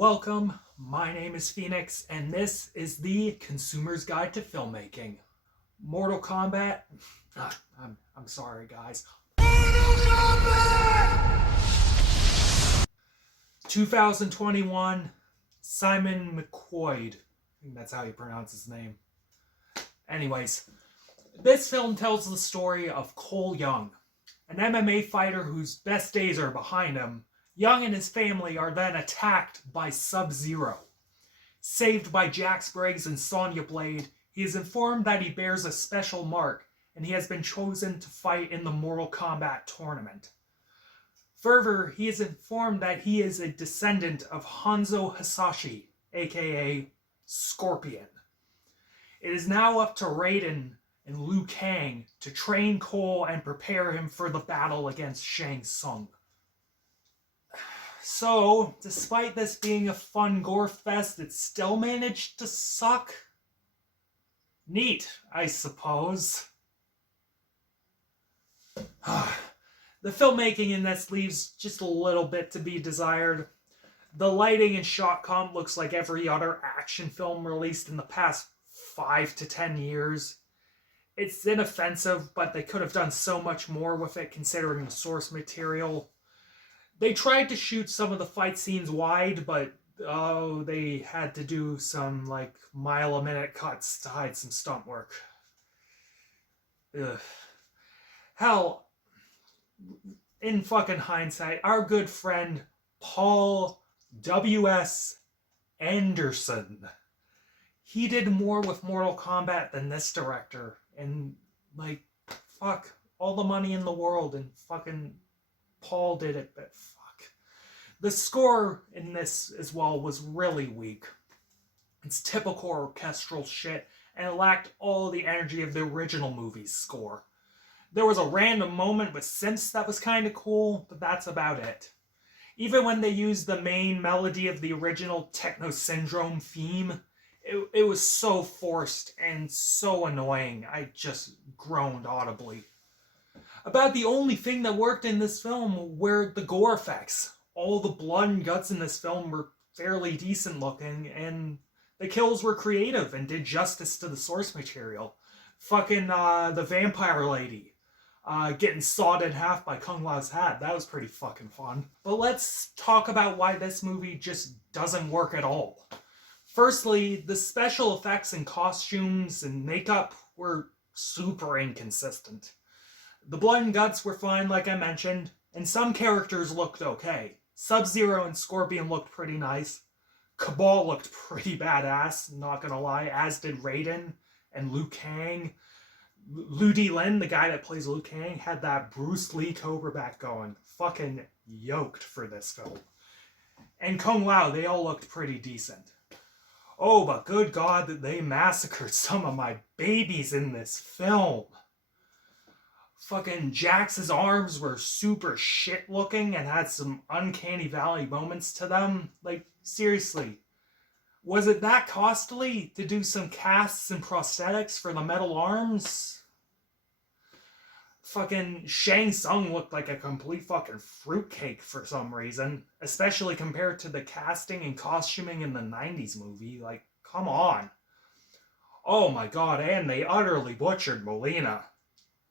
Welcome, my name is Phoenix, and this is the Consumer's Guide to Filmmaking. Mortal Kombat? I'm sorry, guys. Mortal Kombat! 2021, Simon McQuoid. I think that's how you pronounce his name. Anyways, this film tells the story of Cole Young, an MMA fighter whose best days are behind him. Young and his family are then attacked by Sub-Zero. Saved by Jax Briggs and Sonya Blade, he is informed that he bears a special mark, and he has been chosen to fight in the Mortal Kombat tournament. Further, he is informed that he is a descendant of Hanzo Hasashi, aka Scorpion. It is now up to Raiden and Liu Kang to train Cole and prepare him for the battle against Shang Tsung. So, despite this being a fun gore fest, it still managed to suck. Neat, I suppose. The filmmaking in this leaves just a little bit to be desired. The lighting and shot comp looks like every other action film released in the past 5 to 10 years. It's inoffensive, but they could have done so much more with it considering the source material. They tried to shoot some of the fight scenes wide, but they had to do some mile-a-minute cuts to hide some stunt work. Ugh. Hell, in fucking hindsight, our good friend Paul W.S. Anderson, he did more with Mortal Kombat than this director, and fuck, all the money in the world, and fucking Paul did it, but fuck. The score in this as well was really weak. It's typical orchestral shit, and it lacked all the energy of the original movie's score. There was a random moment with synths that was kind of cool, but that's about it. Even when they used the main melody of the original Techno Syndrome theme, it was so forced and so annoying, I just groaned audibly. About the only thing that worked in this film were the gore effects. All the blood and guts in this film were fairly decent looking, and the kills were creative and did justice to the source material. Fucking the vampire lady getting sawed in half by Kung Lao's hat. That was pretty fucking fun. But let's talk about why this movie just doesn't work at all. Firstly, the special effects and costumes and makeup were super inconsistent. The blood and guts were fine, like I mentioned, and some characters looked okay. Sub-Zero and Scorpion looked pretty nice. Cabal looked pretty badass, not gonna lie, as did Raiden and Liu Kang. Liu Lin, the guy that plays Liu Kang, had that Bruce Lee Cobra back going. Fucking yoked for this film. And Kung Lao, they all looked pretty decent. Oh, but good God, that they massacred some of my babies in this film. Fucking Jax's arms were super shit looking and had some uncanny valley moments to them. Seriously. Was it that costly to do some casts and prosthetics for the metal arms? Fucking Shang Tsung looked like a complete fucking fruitcake for some reason. Especially compared to the casting and costuming in the 90s movie. Come on. Oh my god, and they utterly butchered Melina.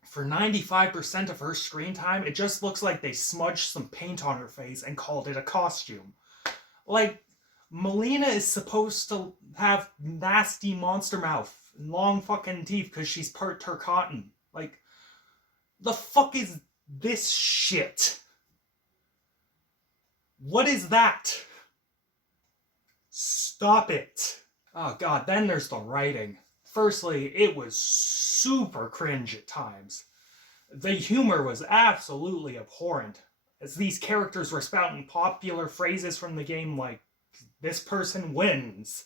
For 95% of her screen time, it just looks like they smudged some paint on her face and called it a costume. Melina is supposed to have nasty monster mouth and long fucking teeth because she's part Turcotan. The fuck is this shit? What is that? Stop it. Oh god, then there's the writing. Firstly, it was super cringe at times. The humor was absolutely abhorrent, as these characters were spouting popular phrases from the game like, "This person wins,"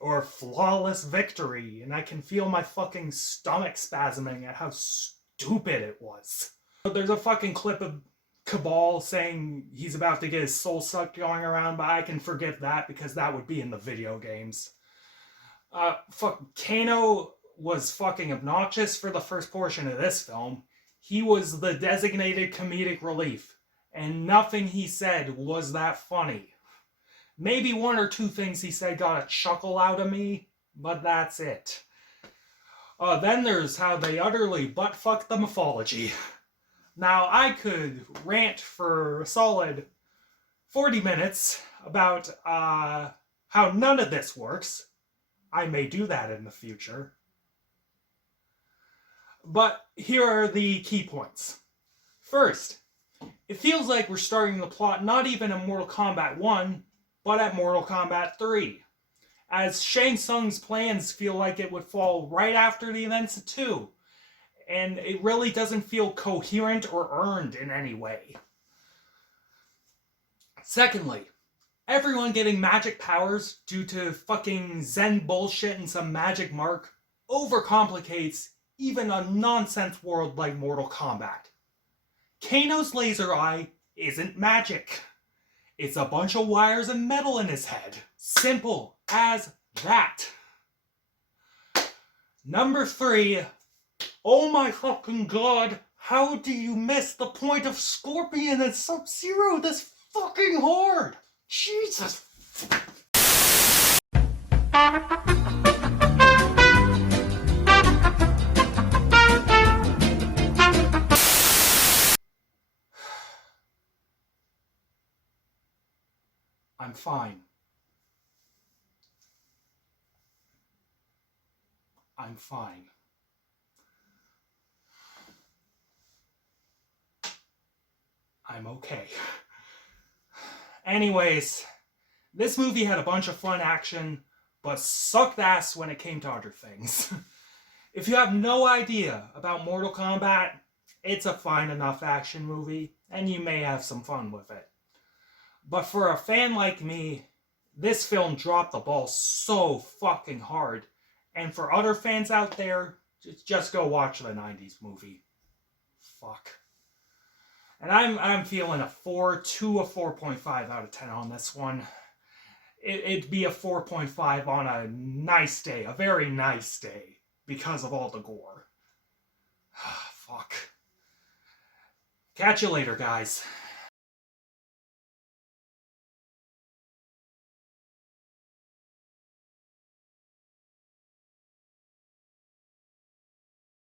or "flawless victory," and I can feel my fucking stomach spasming at how stupid it was. There's a fucking clip of Cabal saying he's about to get his soul sucked going around, but I can forgive that because that would be in the video games. Kano was fucking obnoxious for the first portion of this film. He was the designated comedic relief, and nothing he said was that funny. Maybe one or two things he said got a chuckle out of me, but that's it. Then there's how they utterly butt-fucked the mythology. Now, I could rant for a solid 40 minutes about how none of this works. I may do that in the future. But here are the key points. First, it feels like we're starting the plot not even in Mortal Kombat 1, but at Mortal Kombat 3. As Shang Tsung's plans feel like it would fall right after the events of 2. And it really doesn't feel coherent or earned in any way. Secondly, everyone getting magic powers due to fucking Zen bullshit and some magic mark overcomplicates even a nonsense world like Mortal Kombat. Kano's laser eye isn't magic. It's a bunch of wires and metal in his head. Simple as that. Number 3, oh my fucking god, how do you miss the point of Scorpion and Sub-Zero this fucking hard? Jesus. I'm fine. I'm fine. I'm okay. Anyways, this movie had a bunch of fun action, but sucked ass when it came to other things. If you have no idea about Mortal Kombat, it's a fine enough action movie, and you may have some fun with it. But for a fan like me, this film dropped the ball so fucking hard. And for other fans out there, just go watch the 90s movie. Fuck. And I'm feeling a 4 to a 4.5 out of 10 on this one. It'd be a 4.5 on a nice day, a very nice day, because of all the gore. Fuck. Catch you later, guys.